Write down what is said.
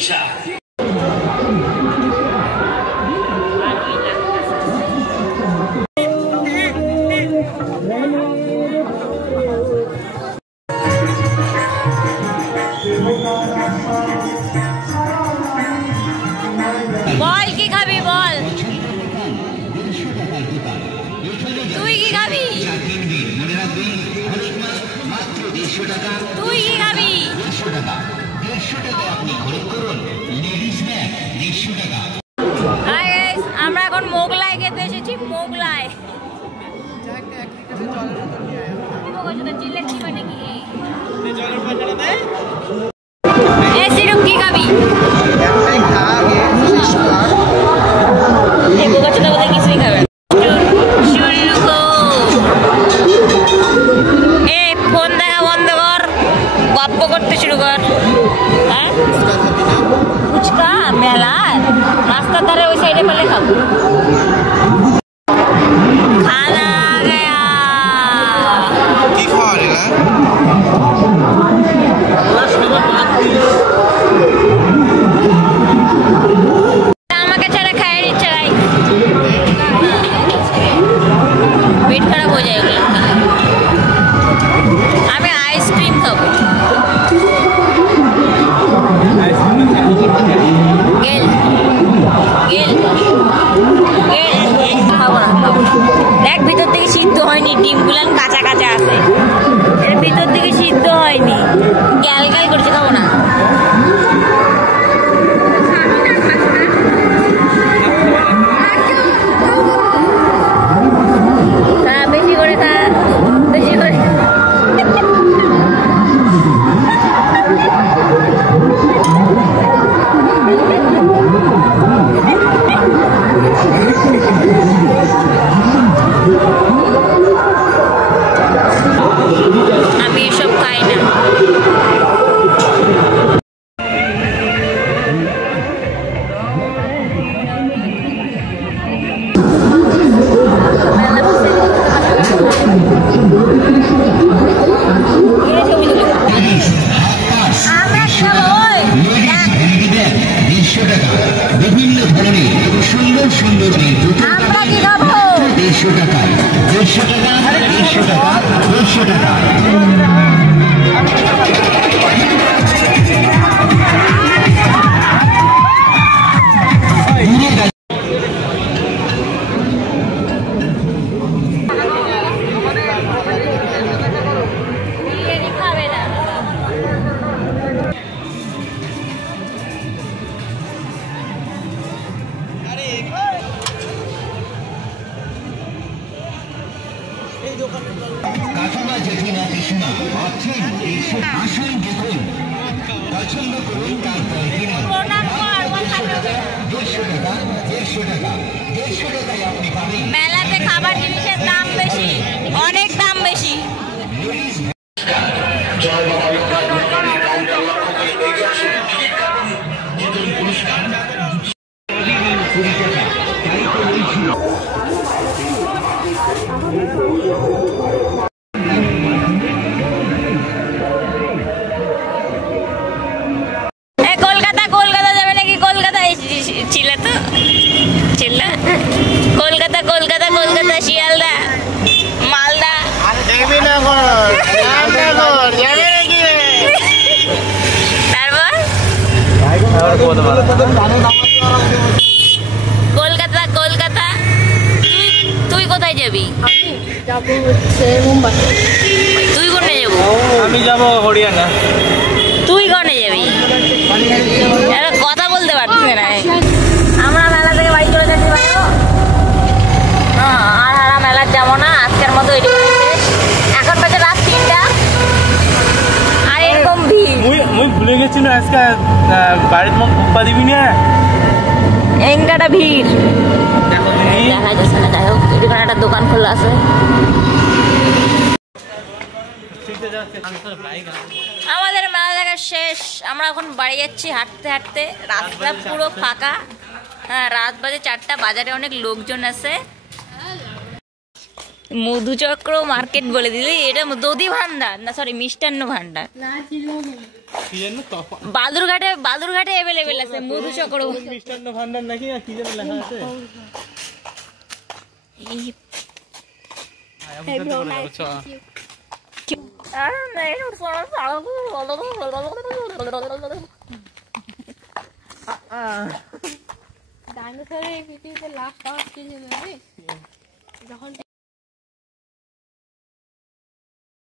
পয়সা। বল কি খাবি বল, তুই কি খাবি, তুই কি খাবি? আমরা এখন মোগলাই খেতে এসেছি। মোগলাই কি খাবি? কিছুই খাবে ফোন দেখা বন্ধ কর, গপ্প করতে শুরু কর। হ্যাঁ ফুচকা মেলার রাস্তার ধারে ওই সাইডে পেলে খাবো। খানা গয়া কি খাওয়া রে না আমাকে ছেড়ে খাইয়ে নিচ্ছে ভাই, পেট খারাপ হয়ে যায় ওগুলো। আমি আইসক্রিম খাবো। গেল গেল খাবো না, দেখ ভিতর থেকে সিদ্ধ হয়নি, ডিমগুলান কাঁচা কাঁচা আছে, এর ভিতর থেকে সিদ্ধ হয়নি, গ্যাল গ্যাল করছে, খাবো না। বেশি করে খা, বেশি করে। আমি এসব খাই না। বিভিন্ন ধরনের সুন্দর সুন্দর আমরা কি খাবো? 150 টাকা, 150 টাকা, 150 টাকা, 150 টাকা। কাকিমা জেঠিমা পিসিমা আছেন, আসুন দেখুন, পছন্দ করুন, তারপর কিনুন। 150 টাকা, 150 টাকা, 150 টাকা, 150 টাকায় আপনি পাবেন। মেলাতে খাবার জিনিসের দাম বেশি, অনেক দাম বেশি। কলকাতা কলকাতা যাবে নাকি? কলকাতা ছিল তো, ছিল কলকাতা কলকাতা কলকাতা, শিয়ালদা, মালদা, কলকাতা কলকাতা। তুই কোথায় যাবি? যাবো হচ্ছে মুম্বাই। তুই কোনে যাবো? আমি যাবো হরিয়ানা। তুই কোনে যাবি? কথা বলতে পারছিস না। আমরা মেলা থেকে বাড়ি চলে যাচ্ছি ভাই। আর হারা মেলার যাবো না, আজকের মতো এটি এখন বাজে রাত 3টা আর এরকম ভিড়। মুই ভুলে গেছি না আজকে বাড়ির মন কুপ্পা দিবি না, এঙ্গাটা ভিড় দেখা যাচ্ছে না। যাই হোক এখানে একটা দোকান খোলা আছে। আমাদের মেলা দেখা শেষ, আমরা এখন বাড়ি যাচ্ছি হাঁটতে হাঁটতে। রাস্তা পুরো ফাঁকা। হ্যাঁ রাত বাজে 4টা, বাজারে অনেক লোকজন আছে। মধুচক্র মার্কেট বলে দিলি, এটা দধি ভান্ডার না, সরি মিষ্টান্ন ভান্ডার। না ছিল কি জানো তফা বালুরঘাটে অ্যাভেলেবেল আছে মধুচক্র। মিষ্টান্ন ভান্ডার নাকি আর কি যেন লেখা আছে Hey bro, nice to meet you. ডাইনোসরের এই পৃথিবীতে লাস্ট আওয়াজ কি ছিল রে? যখন